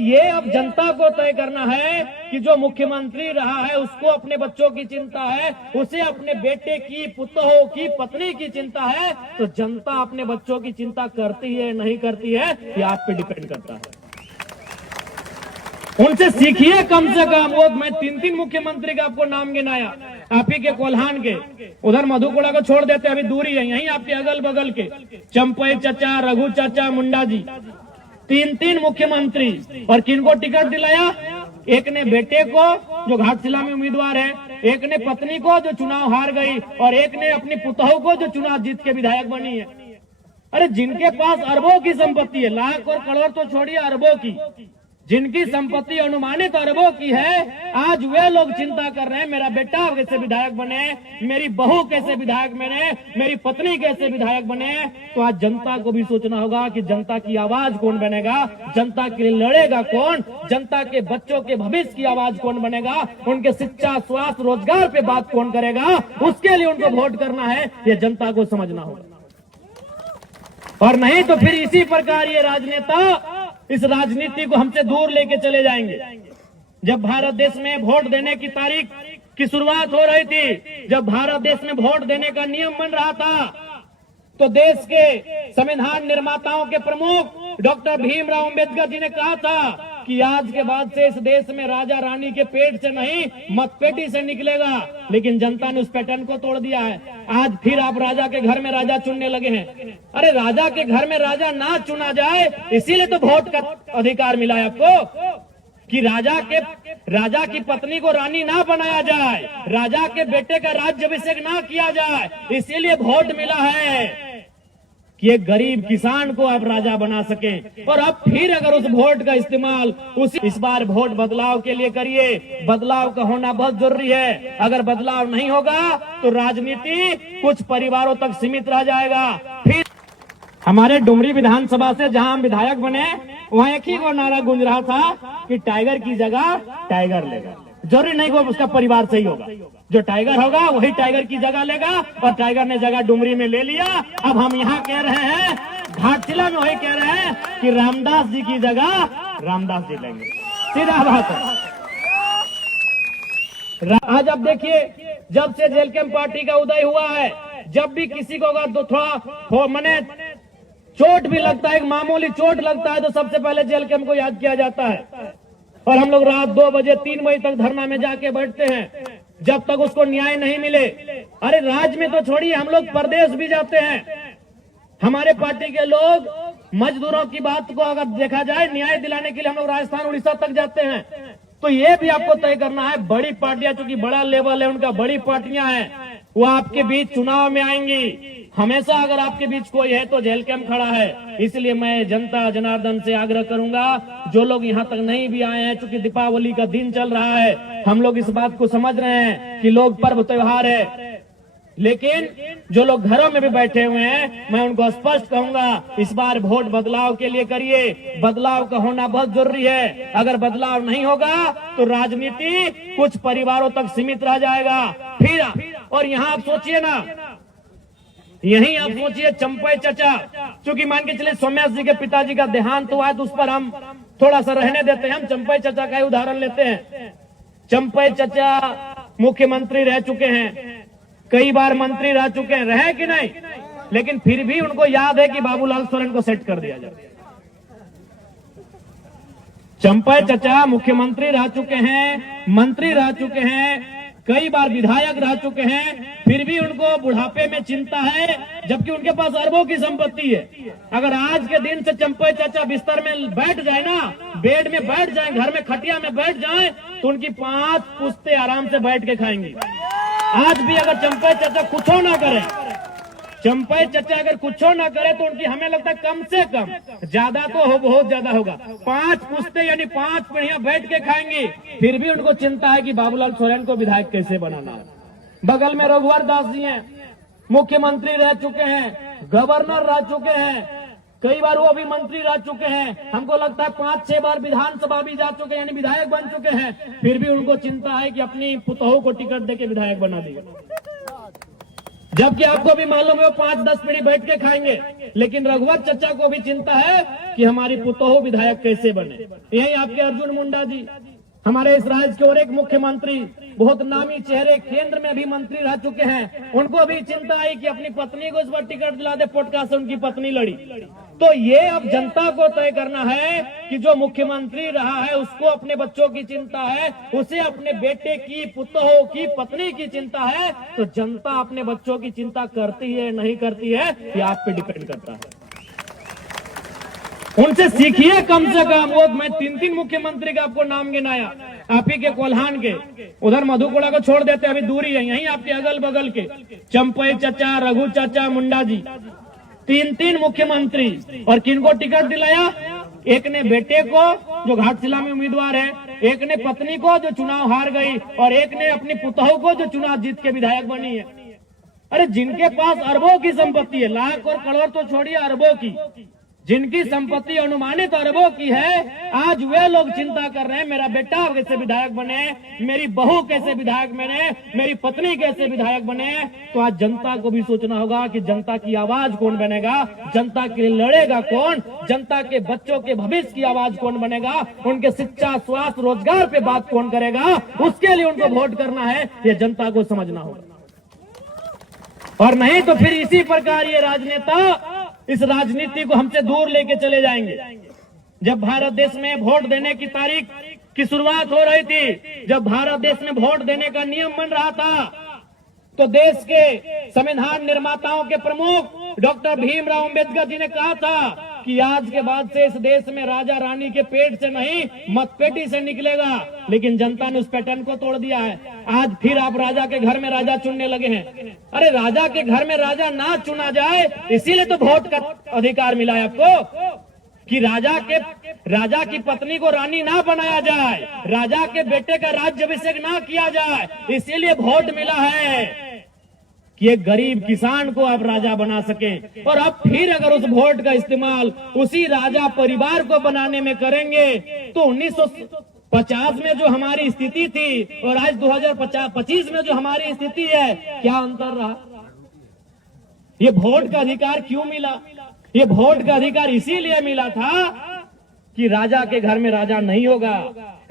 ये अब जनता को तय करना है कि जो मुख्यमंत्री रहा है उसको अपने बच्चों की चिंता है, उसे अपने बेटे की, पुतों की, पत्नी की चिंता है, तो जनता अपने बच्चों की चिंता करती है नहीं करती है ये आप पे डिपेंड करता है। उनसे सीखिए कम से कम। वो मैं 3 मुख्यमंत्री का आपको नाम गिनाया, आप ही के कोल्हान के, उधर मधुपुरा को छोड़ देते, अभी दूरी है, यहीं आपके अगल बगल के चंपई चाचा, रघु चाचा, मुंडा जी, 3 मुख्यमंत्री। और किनको टिकट दिलाया? एक ने बेटे को जो घाटशिला में उम्मीदवार है, एक ने पत्नी को जो चुनाव हार गई, और एक ने अपनी पुतोह को जो चुनाव जीत के विधायक बनी है। अरे जिनके पास अरबों की संपत्ति है, लाख और करोड़ तो छोड़िए, अरबों की, जिनकी संपत्ति अनुमानित अरबों की है, आज वे लोग चिंता कर रहे हैं मेरा बेटा कैसे विधायक बने, मेरी बहू कैसे विधायक बने, मेरी पत्नी कैसे विधायक बने। तो आज जनता को भी सोचना होगा कि जनता की आवाज कौन बनेगा, जनता के लिए लड़ेगा कौन, जनता के बच्चों के भविष्य की आवाज कौन बनेगा, उनके शिक्षा, स्वास्थ्य, रोजगार पे बात कौन करेगा, उसके लिए उनको वोट करना है, ये जनता को समझना होगा। और नहीं तो फिर इसी प्रकार ये राजनेता इस राजनीति को हमसे दूर लेके चले जाएंगे। जब भारत देश में वोट देने की तारीख की शुरुआत हो रही थी, जब भारत देश में वोट देने का नियम बन रहा था, तो देश के संविधान निर्माताओं के प्रमुख डॉक्टर भीमराव अंबेडकर जी ने कहा था कि आज के बाद से इस देश में राजा रानी के पेट से नहीं, मतपेटी से निकलेगा। लेकिन जनता ने उस पैटर्न को तोड़ दिया है। आज फिर आप राजा के घर में राजा चुनने लगे हैं। अरे राजा के घर में राजा ना चुना जाए, इसीलिए तो वोट का अधिकार मिला है आपको, कि राजा की पत्नी को रानी ना बनाया जाए, राजा के बेटे का राज्याभिषेक ना किया जाए, इसीलिए वोट मिला है कि एक गरीब किसान को आप राजा बना सकें। और अब फिर अगर उस वोट का इस्तेमाल इस बार वोट बदलाव के लिए करिए। बदलाव का होना बहुत जरूरी है। अगर बदलाव नहीं होगा तो राजनीति कुछ परिवारों तक सीमित रह जाएगा। फिर हमारे डुमरी विधानसभा से जहां हम विधायक बने, वहां एक ही वो नारा गूंज रहा था कि टाइगर की जगह टाइगर लेगा। जरूरी नहीं कि उसका परिवार सही होगा, जो टाइगर होगा वही टाइगर की जगह लेगा, और टाइगर ने जगह डुमरी में ले लिया। अब हम यहाँ कह रहे हैं, घाटशिला में वही कह रहे हैं कि रामदास जी की जगह रामदास जी लेंगे। सीधा बात है। आज अब देखिए, जब से जेल कैंप पार्टी का उदय हुआ है, जब भी किसी को अगर थोड़ा मने चोट भी लगता है, एक मामूली चोट लगता है, तो सबसे पहले जेल कैंप को याद किया जाता है। और हम लोग रात 2 बजे 3 बजे तक धरना में जाके बैठते हैं, जब तक उसको न्याय नहीं मिले। अरे राज्य में तो छोड़िए, हम लोग प्रदेश भी जाते हैं। हमारे पार्टी के लोग मजदूरों की बात को अगर देखा जाए, न्याय दिलाने के लिए हम लोग राजस्थान, उड़ीसा तक जाते हैं। तो ये भी आपको तय करना है, बड़ी पार्टियां, चूंकि बड़ा लेवल है उनका, बड़ी पार्टियां हैं, वो आपके बीच चुनाव में आएंगी। हमेशा अगर आपके बीच कोई है तो जेल कैंप खड़ा है। इसलिए मैं जनता जनार्दन से आग्रह करूंगा, जो लोग यहाँ तक नहीं भी आए हैं, चूंकि दीपावली का दिन चल रहा है, हम लोग इस बात को समझ रहे हैं कि लोग पर्व त्योहार है, लेकिन जो लोग घरों में भी बैठे हुए हैं, मैं उनको स्पष्ट कहूंगा, इस बार वोट बदलाव के लिए करिए। बदलाव का होना बहुत जरूरी है। अगर बदलाव नहीं होगा तो राजनीति कुछ परिवारों तक सीमित रह जाएगा। फिर और यहाँ आप सोचिए ना, यही आप सोचिए चंपई चचा, चूंकि मान के चलिए सोम्यास जी के पिताजी का देहांत हुआ है, तो उस पर हम थोड़ा सा रहने देते हैं। हम चंपई चचा का ही उदाहरण लेते हैं। चंपई चचा मुख्यमंत्री रह चुके हैं, कई बार मंत्री रह चुके हैं, रहे कि नहीं, लेकिन फिर भी उनको याद है कि बाबूलाल सोरेन को सेट कर दिया जाए। चंपई चचा मुख्यमंत्री रह चुके हैं, मंत्री रह चुके हैं, कई बार विधायक रह चुके हैं, फिर भी उनको बुढ़ापे में चिंता है, जबकि उनके पास अरबों की संपत्ति है। अगर आज के दिन से चंपई चाचा बिस्तर में बैठ जाए ना, बेड में बैठ जाए, घर में खटिया में बैठ जाए, तो उनकी 5 पुश्ते आराम से बैठ के खाएंगी। आज भी अगर चंपई चाचा कुछ ना करे, चंपई चाचा अगर कुछ ना करे, तो उनकी हमें लगता है कम से कम, ज्यादा तो हो, बहुत ज्यादा होगा, 5 पुश्ते यानी 5 पीढ़ियां बैठ के खाएंगी। फिर भी उनको चिंता है कि बाबूलाल सोरेन को विधायक कैसे बनाना है। बगल में रघुवर दास जी हैं, मुख्यमंत्री रह चुके हैं, गवर्नर रह चुके हैं, कई बार वो भी मंत्री रह चुके हैं। हमको लगता है 5-6 बार विधानसभा भी जा चुके हैं, यानी विधायक बन चुके हैं। फिर भी उनको चिंता है कि अपनी पुतोह को टिकट देके विधायक बना दिया। जबकि आपको भी मालूम है वो 5-10 पीढ़ी बैठ के खाएंगे, लेकिन रघुवर चचा को भी चिंता है कि हमारी पुतोहू विधायक कैसे बने। यही आपके अर्जुन मुंडा जी, हमारे इस राज्य के और एक मुख्यमंत्री, बहुत नामी चेहरे, केंद्र में भी मंत्री रह चुके हैं, उनको भी चिंता आई कि अपनी पत्नी को इस बार टिकट दिला दे, पॉडकास्ट से उनकी पत्नी लड़ी। तो ये अब जनता को तय करना है कि जो मुख्यमंत्री रहा है उसको अपने बच्चों की चिंता है, उसे अपने बेटे की, पुतोहू की, पत्नी की चिंता है, तो जनता अपने बच्चों की चिंता करती है नहीं करती है ये आप पे डिपेंड करता है। उनसे सीखिए कम से कम। वो मैं 3 मुख्यमंत्री का आपको नाम गिनाया, आप ही के कोल्हान के, उधर मधुपुरा को छोड़ देते, अभी दूरी है, यहीं आपके अगल बगल के चंपई चचा, रघु चाचा, मुंडा जी, 3 मुख्यमंत्री। और किनको टिकट दिलाया? एक ने बेटे को जो घाटशिला में उम्मीदवार है, एक ने पत्नी को जो चुनाव हार गई, और एक ने अपनी पुतोहू को जो चुनाव जीत के विधायक बनी है। अरे जिनके पास अरबों की संपत्ति है, लाख और करोड़ तो छोड़िए, अरबों की, जिनकी संपत्ति अनुमानित अरबों की है, आज वे लोग चिंता कर रहे हैं मेरा बेटा कैसे विधायक बने, मेरी बहू कैसे विधायक बने, मेरी पत्नी कैसे विधायक बने। तो आज जनता को भी सोचना होगा कि जनता की आवाज कौन बनेगा, जनता के लिए लड़ेगा कौन, जनता के बच्चों के भविष्य की आवाज कौन बनेगा, उनके शिक्षा, स्वास्थ्य, रोजगार पे बात कौन करेगा, उसके लिए उनको वोट करना है, ये जनता को समझना होगा। और नहीं तो फिर इसी प्रकार ये राजनेता इस राजनीति को हमसे दूर लेके चले जाएंगे। जब भारत देश में वोट देने की तारीख की शुरुआत हो रही थी, जब भारत देश में वोट देने का नियम बन रहा था, तो देश के संविधान निर्माताओं के प्रमुख डॉक्टर भीमराव अंबेडकर जी ने कहा था कि आज के बाद से इस देश में राजा रानी के पेट से नहीं, मतपेटी से निकलेगा। लेकिन जनता ने उस पैटर्न को तोड़ दिया है। आज फिर आप राजा के घर में राजा चुनने लगे हैं। अरे राजा के घर में राजा ना चुना जाए, इसीलिए तो वोट का अधिकार मिला है आपको, कि राजा की पत्नी को रानी ना बनाया जाए, राजा के बेटे का राज्याभिषेक ना किया जाए, इसीलिए वोट मिला है कि एक गरीब किसान को आप राजा बना सके। और अब फिर अगर उस वोट का इस्तेमाल उसी राजा परिवार को बनाने में करेंगे, तो 1950 में जो हमारी स्थिति थी और आज 2025 में जो हमारी स्थिति है, क्या अंतर रहा? ये वोट का अधिकार क्यों मिला? ये वोट का अधिकार इसीलिए मिला था कि राजा के घर में राजा नहीं होगा,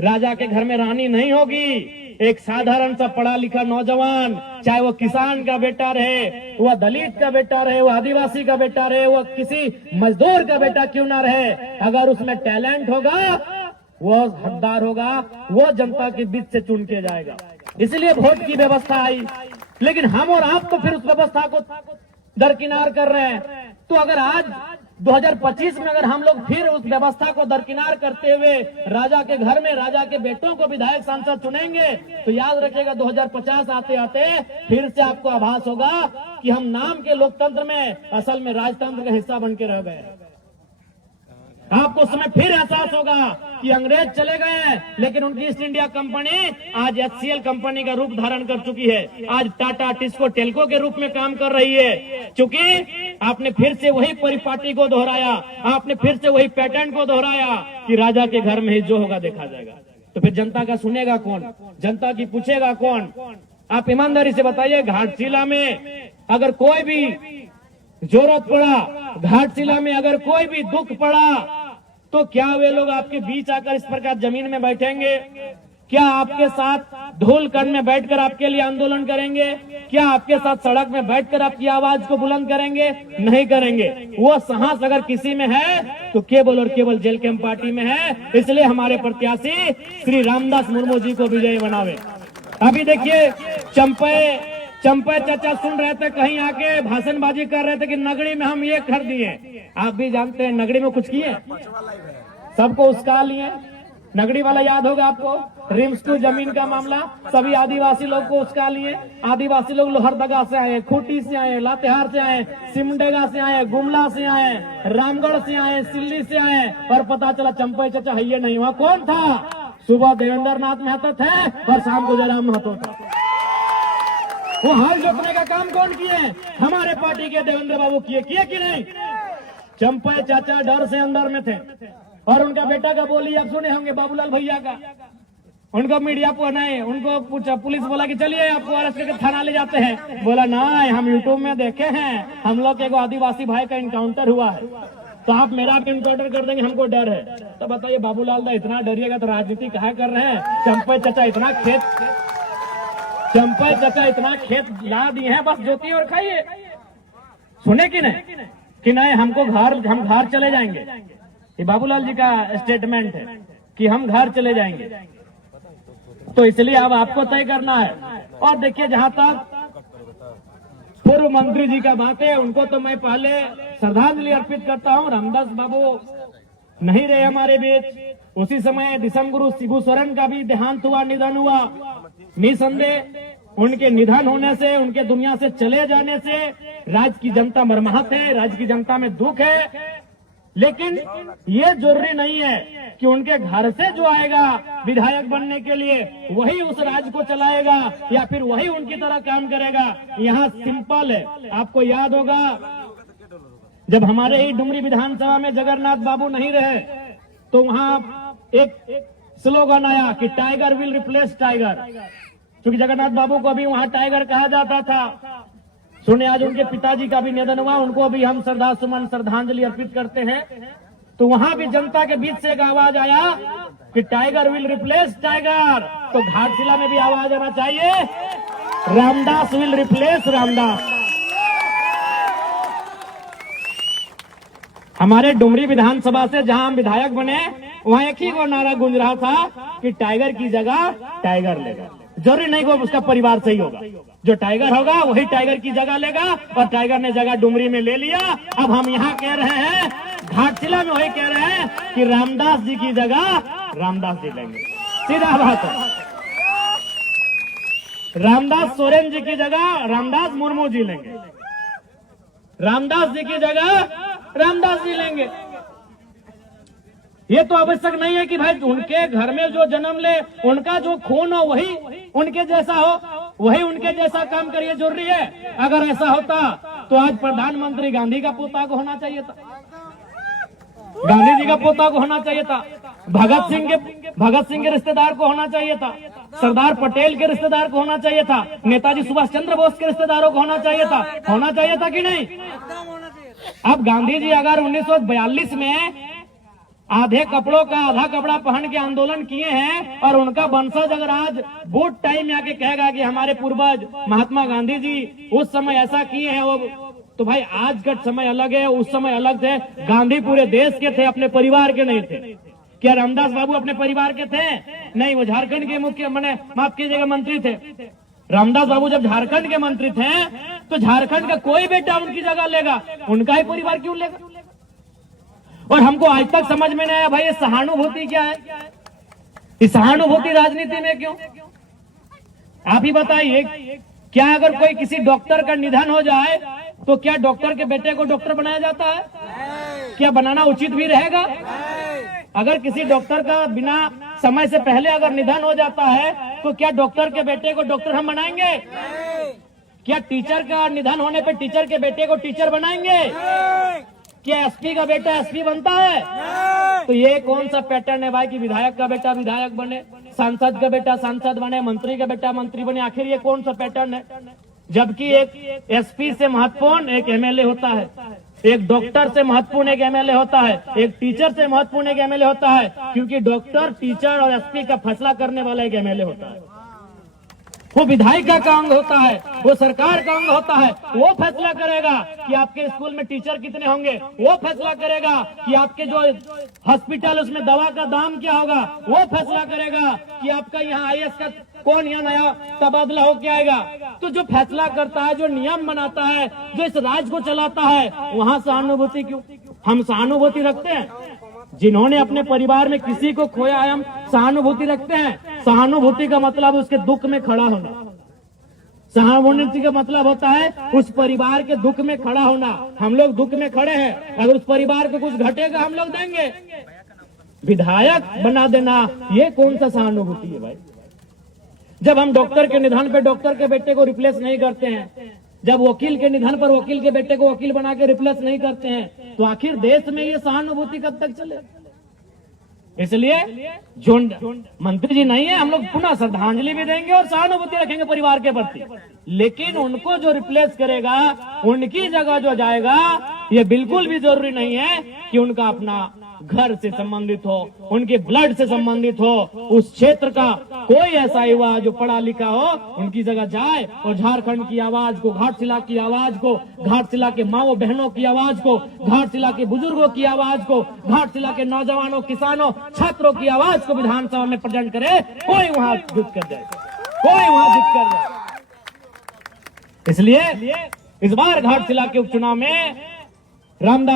राजा के घर में रानी नहीं होगी। एक साधारण सा पढ़ा लिखा नौजवान, चाहे वो किसान का बेटा रहे, वह दलित का बेटा रहे, वो आदिवासी का बेटा रहे, वो किसी मजदूर का बेटा क्यों ना रहे, अगर उसमें टैलेंट होगा, वो हकदार होगा, वो जनता के बीच से चुन के जाएगा। इसलिए वोट की व्यवस्था आई। लेकिन हम और आप तो फिर उस व्यवस्था को दरकिनार कर रहे हैं। तो अगर आज 2025 में अगर हम लोग फिर उस व्यवस्था को दरकिनार करते हुए राजा के घर में राजा के बेटों को विधायक सांसद चुनेंगे, तो याद रखिएगा 2050 आते आते फिर से आपको आभास होगा कि हम नाम के लोकतंत्र में असल में राजतंत्र का हिस्सा बन के रह गए। आपको उस समय फिर एहसास होगा कि अंग्रेज चले गए, लेकिन उनकी ईस्ट इंडिया कंपनी आज HCL कंपनी का रूप धारण कर चुकी है। आज टाटा, टिस्को, टेल्को के रूप में काम कर रही है। क्योंकि आपने फिर से वही परिपाटी को दोहराया, आपने फिर से वही पैटर्न को दोहराया कि राजा के घर में ही जो होगा देखा जाएगा। तो फिर जनता का सुनेगा कौन, जनता की पूछेगा कौन? आप ईमानदारी से बताइए, घाटशिला में अगर कोई भी जरूरत पड़ा, घाटशिला में अगर कोई भी दुख पड़ा, तो क्या वे लोग आपके बीच आकर इस प्रकार जमीन में बैठेंगे? क्या आपके साथ धूल कण में बैठकर आपके लिए आंदोलन करेंगे? क्या आपके साथ सड़क में बैठकर आपकी आवाज को बुलंद करेंगे? नहीं करेंगे। वो साहस अगर किसी में है तो केवल और केवल जेल कैंप पार्टी में है। इसलिए हमारे प्रत्याशी श्री रामदास मुर्मू जी को विजयी बनावे। अभी देखिए, चंपई चाचा सुन रहे थे, कहीं आके भाषणबाजी कर रहे थे कि नगरी में हम ये कर दिए। आप भी जानते हैं नगरी में कुछ किए, सबको उसका लिए। नगरी वाला याद होगा आपको, रिम्स टू जमीन का मामला, सभी आदिवासी लोग को उसका लिए। आदिवासी लोग लोहरदगा से आए, खूंटी से आए, लातेहार से आए, सिमडेगा से आए, गुमला से आए, रामगढ़ से आए, सिल्ली से आए, और पता चला चंपई चाचा है नहीं। वहाँ कौन था? सुबह देवेंद्र नाथ महतो थे और शाम को जयराम महतो था। वो हाल जोतने का काम कौन किए? हमारे पार्टी के देवेंद्र बाबू किए कि नहीं? चंपई चाचा डर से अंदर में थे। और उनका बेटा का बोली आप सुने होंगे, बाबूलाल भैया का, उनको मीडिया को नहीं, उनको पूछा, पुलिस बोला कि चलिए आपको अरेस्ट करके थाना ले जाते हैं। बोला नहीं, हम यूट्यूब में देखे हैं, हम लोग के एक आदिवासी भाई का इनकाउंटर हुआ है, तो आप मेरा भी इनकाउंटर कर देंगे, हमको डर है। तो बताइए बाबूलाल दा, इतना डरिएगा तो राजनीति कहाँ कर रहे हैं? चंपा चाचा इतना खेत ला दिए हैं, बस जोतिए और खाइए। सुने कि नहीं हम घर चले जाएंगे। ये बाबूलाल जी का स्टेटमेंट है कि हम घर चले जाएंगे। तो इसलिए अब आपको तय करना है। और देखिए, जहां तक पूर्व मंत्री जी का बात है, उनको तो मैं पहले श्रद्धांजलि अर्पित करता हूं। रामदास बाबू नहीं रहे हमारे बीच। उसी समय दिसम गुरु शिबू सोरेन का भी देहांत हुआ, निधन हुआ। निसंदेह उनके निधन होने से, उनके दुनिया से चले जाने से राज्य की जनता मर्माहत है, राज्य की जनता में दुख है। लेकिन ये जरूरी नहीं है कि उनके घर से जो आएगा विधायक बनने के लिए वही उस राज्य को चलाएगा या फिर वही उनकी तरह काम करेगा। यहाँ सिंपल है। आपको याद होगा जब हमारे ही डुमरी विधानसभा में जगन्नाथ बाबू नहीं रहे तो वहाँ एक स्लोगन आया कि टाइगर विल रिप्लेस टाइगर, क्योंकि जगन्नाथ बाबू को भी वहाँ टाइगर कहा जाता था। सुने, आज उनके पिताजी का भी निधन हुआ, उनको भी हम श्रद्धासुमन श्रद्धांजलि अर्पित करते हैं। तो वहां भी जनता के बीच से एक आवाज आया कि टाइगर विल रिप्लेस टाइगर। तो घाटशिला में भी आवाज आना चाहिए, रामदास विल रिप्लेस रामदास। हमारे डुमरी विधानसभा से जहां हम विधायक बने, वहां एक ही वो नारा गूंज रहा था कि टाइगर की जगह टाइगर लेगा। जरूरी नहीं कि उसका परिवार सही होगा, जो टाइगर होगा वही टाइगर की जगह लेगा, और टाइगर ने जगह डुमरी में ले लिया। अब हम यहाँ कह रहे हैं, घाटशिला में वही कह रहे हैं कि रामदास जी की जगह रामदास जी लेंगे। सीधा बात है, रामदास सोरेन जी की जगह रामदास मुर्मू जी लेंगे, रामदास जी की जगह रामदास जी लेंगे। ये तो आवश्यक नहीं है कि भाई उनके घर में जो जन्म ले, उनका जो खून हो वही उनके जैसा हो, वही उनके जैसा काम करिए, जरूरी है। अगर ऐसा होता तो आज प्रधानमंत्री गांधी का पोता को होना चाहिए था, गांधी जी का पोता को होना चाहिए था, भगत सिंह के रिश्तेदार को होना चाहिए था, सरदार पटेल के रिश्तेदार को होना चाहिए था, नेताजी सुभाष चंद्र बोस के रिश्तेदारों को होना चाहिए था कि नहीं? अब गांधी जी अगर 1942 में आधे कपड़ों का आधा कपड़ा पहन के आंदोलन किए हैं, और उनका वंशज अगर आज वोट टाइम में आके कहेगा कि हमारे पूर्वज महात्मा गांधी जी उस समय ऐसा किए हैं, वो तो भाई आज का समय अलग है, उस समय अलग थे। गांधी पूरे देश के थे, अपने परिवार के नहीं थे। क्या रामदास बाबू अपने परिवार के थे? नहीं, वो झारखंड के मुख्य माफ कीजिएगा मंत्री थे। रामदास बाबू जब झारखंड के मंत्री थे तो झारखंड का कोई बेटा उनकी जगह लेगा, उनका ही परिवार क्यों लेगा? और हमको आज तक समझ में नहीं आया भाई ये सहानुभूति क्या है, इस सहानुभूति राजनीति में क्यों? आप ही बताइए, क्या अगर कोई किसी डॉक्टर का निधन हो जाए तो क्या डॉक्टर के बेटे को डॉक्टर बनाया जाता है? क्या बनाना उचित भी रहेगा? अगर किसी डॉक्टर का बिना समय से पहले अगर निधन हो जाता है तो क्या डॉक्टर के बेटे को डॉक्टर हम बनाएंगे? क्या टीचर का निधन होने पर टीचर के बेटे को टीचर बनाएंगे? क्या एसपी का बेटा एसपी बनता है? तो ये कौन सा पैटर्न है भाई कि विधायक का बेटा विधायक बने, सांसद का बेटा सांसद बने, मंत्री का बेटा मंत्री बने? आखिर ये कौन सा पैटर्न है? जबकि एक एसपी से महत्वपूर्ण एक एमएलए होता है, एक डॉक्टर से महत्वपूर्ण एक एमएलए होता है, एक टीचर से महत्वपूर्ण एक एमएलए होता है, क्योंकि डॉक्टर, टीचर और एसपी का फैसला करने वाला एक एमएलए होता है। वो विधायिका का अंग होता है, वो सरकार का अंग होता है। वो फैसला करेगा कि आपके स्कूल में टीचर कितने होंगे, वो फैसला करेगा कि आपके जो हॉस्पिटल उसमें दवा का दाम क्या होगा, वो फैसला करेगा कि आपका यहाँ आईएएस का कौन यहाँ नया तबादला होके आएगा। तो जो फैसला करता है, जो नियम बनाता है, जो इस राज्य को चलाता है, वहाँ सहानुभूति क्यों? हम सहानुभूति रखते हैं? जिन्होंने अपने परिवार में किसी को खोया है हम सहानुभूति रखते हैं। सहानुभूति का मतलब उसके दुख में खड़ा होना, सहानुभूति का मतलब होता है उस परिवार के दुख में खड़ा होना। हम लोग दुख में खड़े हैं, अगर उस परिवार को कुछ घटेगा हम लोग देंगे। विधायक बना देना ये कौन सा सहानुभूति है भाई? जब हम डॉक्टर के निधन पे डॉक्टर के बेटे को रिप्लेस नहीं करते हैं, जब वकील के निधन पर वकील के बेटे को वकील बना के रिप्लेस नहीं करते हैं, तो आखिर देश में ये सहानुभूति कब तक चले? इसलिए जो मंत्री जी नहीं है, हम लोग पुनः श्रद्धांजलि भी देंगे और सहानुभूति रखेंगे परिवार के प्रति, लेकिन उनको जो रिप्लेस करेगा, उनकी जगह जो जाएगा, ये बिल्कुल भी जरूरी नहीं है कि उनका अपना घर से संबंधित हो, उनके ब्लड से संबंधित हो, उस क्षेत्र का कोई ऐसा युवा जो पढ़ा लिखा हो उनकी जगह जाए और झारखंड की आवाज को, घाटशिला की आवाज को, घाटशिला के माओ बहनों की आवाज को, घाटशिला के बुजुर्गों की आवाज को, घाटशिला के नौजवानों, किसानों, छात्रों की आवाज को विधानसभा में प्रेजेंट करे। कोई वहां जुट कर जाए, कोई वहां जुट कर जाए। इसलिए इस बार घाटशिला के उपचुनाव में रामदास